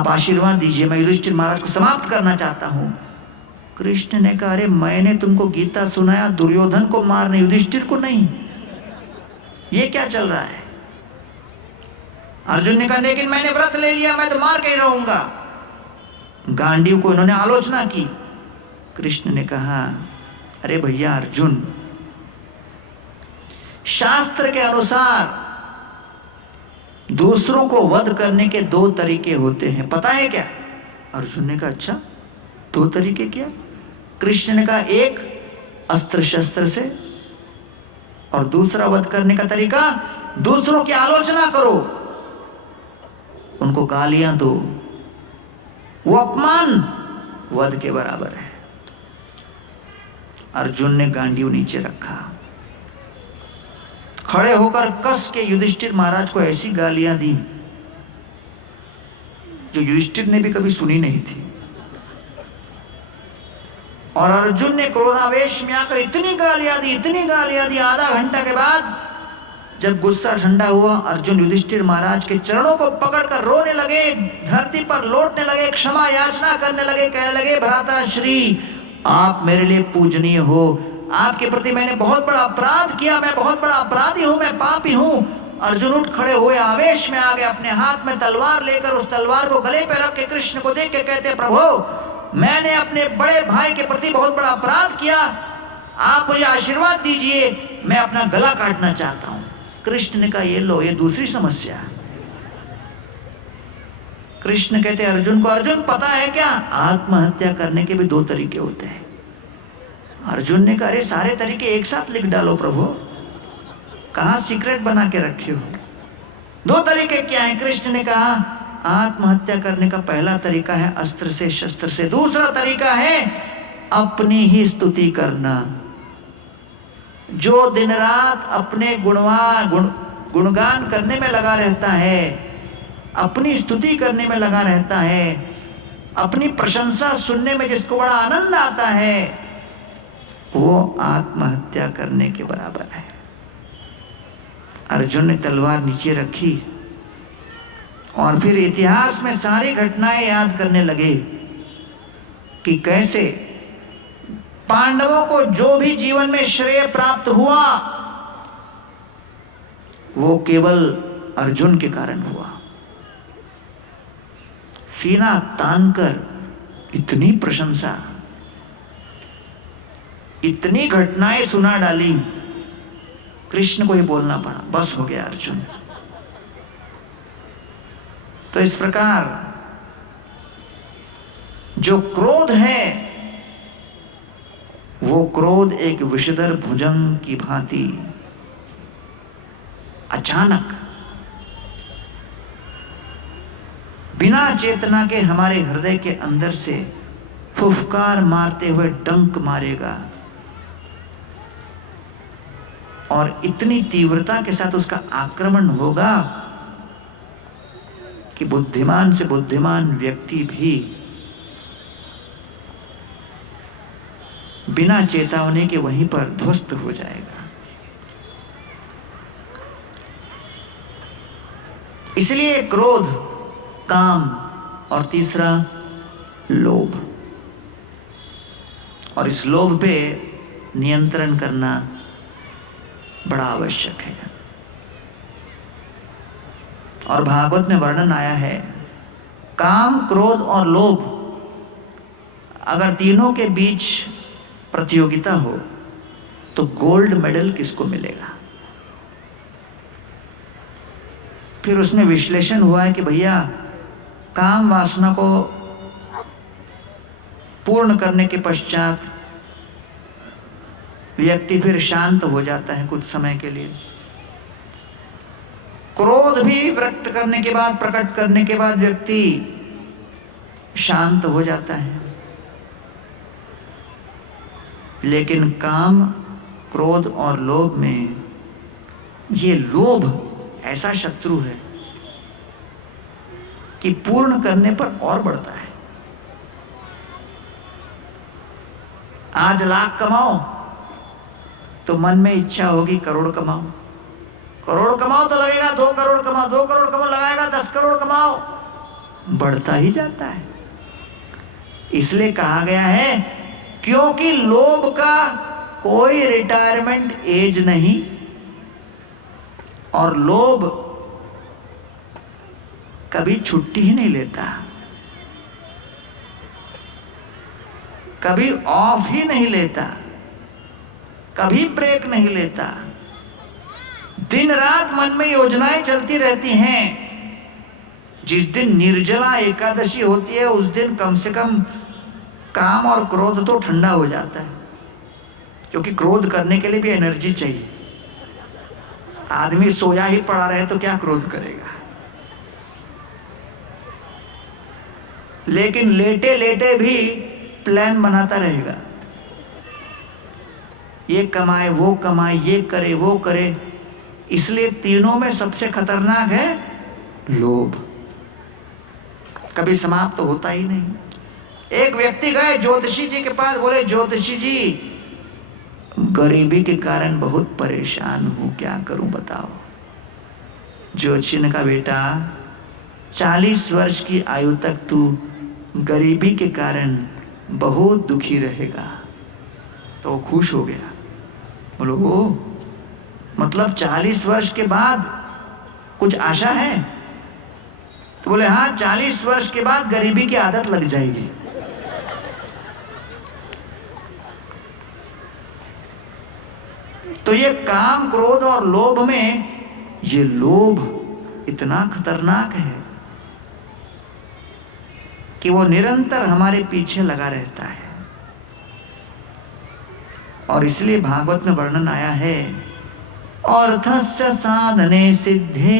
आप आशीर्वाद दीजिए, मैं युधिष्ठिर महाराज को समाप्त करना चाहता हूं। कृष्ण ने कहा, अरे मैंने तुमको गीता सुनाया दुर्योधन को मारने, युधिष्ठिर को नहीं, ये क्या चल रहा है? अर्जुन ने कहा, लेकिन मैंने व्रत ले लिया, मैं तो मार के ही रहूंगा। गांडीव को इन्होंने आलोचना की। कृष्ण ने कहा, अरे भैया अर्जुन, शास्त्र के अनुसार दूसरों को वध करने के 2 तरीके होते हैं, पता है क्या? अर्जुन ने कहा, अच्छा 2 तरीके क्या? कृष्ण ने कहा, एक अस्त्र शस्त्र से, और दूसरा वध करने का तरीका दूसरों की आलोचना करो, उनको गालियां दो, वो अपमान वध के बराबर है। अर्जुन ने गांडीव नीचे रखा, खड़े होकर कस के युधिष्ठिर महाराज को ऐसी गालियां दी जो युधिष्ठिर ने भी कभी सुनी नहीं थी। और अर्जुन ने क्रोधावेश में आकर इतनी गालियां दी, इतनी गालियां दी। आधा घंटा के बाद जब गुस्सा ठंडा हुआ, अर्जुन युधिष्ठिर महाराज के चरणों को पकड़कर रोने लगे, धरती पर लौटने लगे, क्षमा याचना करने लगे, कहने लगे, भ्राताश्री आप मेरे लिए पूजनीय हो, आपके प्रति मैंने बहुत बड़ा अपराध किया, मैं बहुत बड़ा अपराधी हूं, मैं पापी हूं। अर्जुन उठ खड़े हुए, आवेश में आ गए, अपने हाथ में तलवार लेकर उस तलवार को गले पे रख के कृष्ण को देख के कहते, प्रभु मैंने अपने बड़े भाई के प्रति बहुत बड़ा अपराध किया, आप मुझे आशीर्वाद दीजिए, मैं अपना गला काटना चाहता हूं। कृष्ण ने कहा, ये लो, ये दूसरी समस्या। कृष्ण कहते अर्जुन को, अर्जुन पता है क्या, आत्महत्या करने के भी 2 तरीके होते हैं। अर्जुन ने कहा, अरे सारे तरीके एक साथ लिख डालो प्रभु, कहां सीक्रेट बना के रखे हो? 2 तरीके क्या है? कृष्ण ने कहा, आत्महत्या करने का पहला तरीका है अस्त्र से, शस्त्र से। दूसरा तरीका है अपनी ही स्तुति करना। जो दिन रात अपने गुणगान करने में लगा रहता है, अपनी स्तुति करने में लगा रहता है, अपनी प्रशंसा सुनने में जिसको बड़ा आनंद आता है, वो आत्महत्या करने के बराबर है। अर्जुन ने तलवार नीचे रखी और फिर इतिहास में सारी घटनाएं याद करने लगे कि कैसे पांडवों को जो भी जीवन में श्रेय प्राप्त हुआ वो केवल अर्जुन के कारण हुआ। सीना तानकर इतनी प्रशंसा, इतनी घटनाएं सुना डाली, कृष्ण को ही बोलना पड़ा, बस हो गया अर्जुन। तो इस प्रकार जो क्रोध है वो क्रोध एक विषधर भुजंग की भांति अचानक बिना चेतना के हमारे हृदय के अंदर से फुफकार मारते हुए डंक मारेगा और इतनी तीव्रता के साथ उसका आक्रमण होगा कि बुद्धिमान से बुद्धिमान व्यक्ति भी बिना चेतावनी के वहीं पर ध्वस्त हो जाएगा। इसलिए क्रोध, काम और तीसरा लोभ, और इस लोभ पे नियंत्रण करना बड़ा आवश्यक है। और भागवत में वर्णन आया है, काम, क्रोध और लोभ अगर तीनों के बीच प्रतियोगिता हो तो गोल्ड मेडल किसको मिलेगा? फिर उसमें विश्लेषण हुआ है कि भैया काम वासना को पूर्ण करने के पश्चात व्यक्ति फिर शांत हो जाता है कुछ समय के लिए। क्रोध भी व्यक्त करने के बाद, प्रकट करने के बाद व्यक्ति शांत हो जाता है। लेकिन काम, क्रोध और लोभ में ये लोभ ऐसा शत्रु है कि पूर्ण करने पर और बढ़ता है। आज लाख कमाओ तो मन में इच्छा होगी करोड़ कमाओ, करोड़ कमाओ तो लगेगा 2 करोड़ कमाओ, 2 करोड़ कमाओ लगाएगा 10 करोड़ कमाओ। बढ़ता ही जाता है। इसलिए कहा गया है क्योंकि लोभ का कोई रिटायरमेंट एज नहीं, और लोभ कभी छुट्टी ही नहीं लेता, कभी ऑफ ही नहीं लेता, कभी ब्रेक नहीं लेता। दिन रात मन में योजनाएं चलती रहती हैं। जिस दिन निर्जला एकादशी होती है उस दिन कम से कम काम और क्रोध तो ठंडा हो जाता है, क्योंकि क्रोध करने के लिए भी एनर्जी चाहिए। आदमी सोया ही पड़ा रहे तो क्या क्रोध करेगा। लेकिन लेटे लेटे भी प्लान बनाता रहेगा, ये कमाए वो कमाए, ये करे वो करे। इसलिए तीनों में सबसे खतरनाक है लोभ, कभी समाप्त तो होता ही नहीं। एक व्यक्ति गए ज्योतिषी जी के पास, बोले ज्योतिषी जी गरीबी के कारण बहुत परेशान हूं, क्या करूं बताओ। ज्योतिषी ने कहा बेटा 40 वर्ष की आयु तक तू गरीबी के कारण बहुत दुखी रहेगा। तो खुश हो गया, बोलो ओ मतलब 40 वर्ष के बाद कुछ आशा है। तो बोले हाँ 40 वर्ष के बाद गरीबी की आदत लग जाएगी। तो ये काम क्रोध और लोभ में, ये लोभ इतना खतरनाक है कि वो निरंतर हमारे पीछे लगा रहता है। और इसलिए भागवत में वर्णन आया है अर्थस्य साधने सिद्धे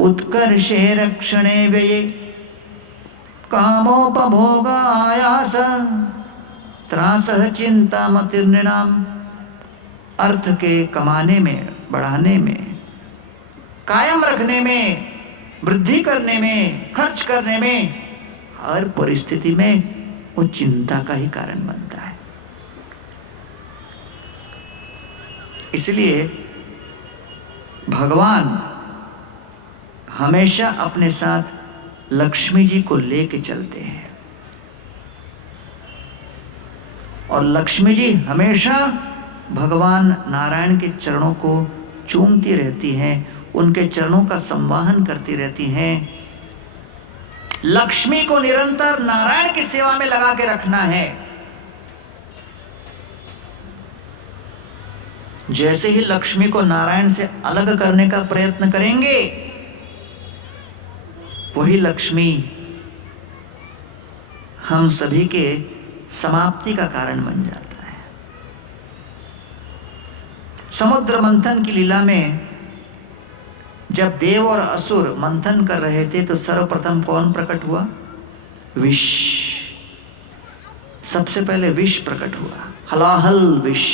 उत्कर्षे रक्षणे व्यये कामोपभोग आयास त्रासः चिंतामतिर्नृणाम। अर्थ के कमाने में, बढ़ाने में, कायम रखने में, वृद्धि करने में, खर्च करने में, हर परिस्थिति में वो चिंता का ही कारण बनता है। इसलिए भगवान हमेशा अपने साथ लक्ष्मी जी को लेके चलते हैं, और लक्ष्मी जी हमेशा भगवान नारायण के चरणों को चूमती रहती हैं, उनके चरणों का संवाहन करती रहती हैं। लक्ष्मी को निरंतर नारायण की सेवा में लगा के रखना है। जैसे ही लक्ष्मी को नारायण से अलग करने का प्रयत्न करेंगे, वही लक्ष्मी हम सभी के समाप्ति का कारण बन जाता है। समुद्र मंथन की लीला में जब देव और असुर मंथन कर रहे थे तो सर्वप्रथम कौन प्रकट हुआ? विष। सबसे पहले विष प्रकट हुआ, हलाहल विष,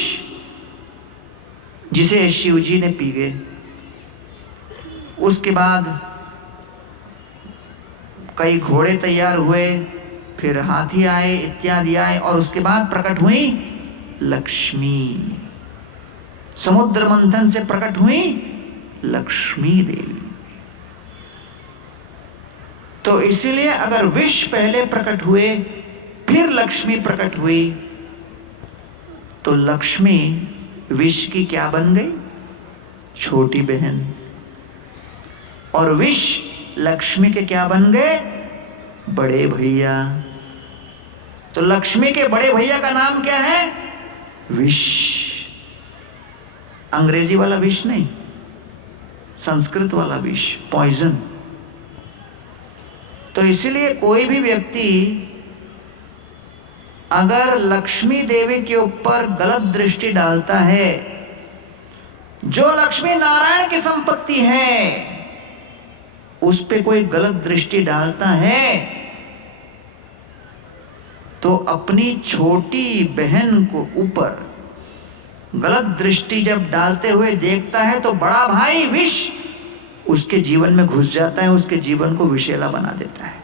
जिसे शिव जी ने पी गए। उसके बाद कई घोड़े तैयार हुए, फिर हाथी आए, इत्यादि आए, और उसके बाद प्रकट हुई लक्ष्मी। समुद्र मंथन से प्रकट हुई लक्ष्मी देवी। तो इसीलिए अगर विष पहले प्रकट हुए फिर लक्ष्मी प्रकट हुई, तो लक्ष्मी विष की क्या बन गई? छोटी बहन। और विष लक्ष्मी के क्या बन गए? बड़े भैया। तो लक्ष्मी के बड़े भैया का नाम क्या है? विष। अंग्रेजी वाला विष नहीं, संस्कृत वाला विष, पॉइजन। तो इसलिए कोई भी व्यक्ति अगर लक्ष्मी देवी के ऊपर गलत दृष्टि डालता है, जो लक्ष्मी नारायण की संपत्ति है उस पे कोई गलत दृष्टि डालता है, तो अपनी छोटी बहन को ऊपर गलत दृष्टि जब डालते हुए देखता है तो बड़ा भाई विष उसके जीवन में घुस जाता है, उसके जीवन को विषैला बना देता है।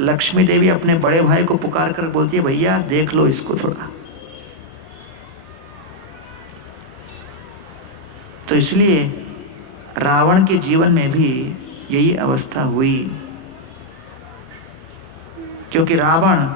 लक्ष्मी देवी अपने बड़े भाई को पुकार कर बोलती है, भैया देख लो इसको थोड़ा। तो इसलिए रावण के जीवन में भी यही अवस्था हुई, क्योंकि रावण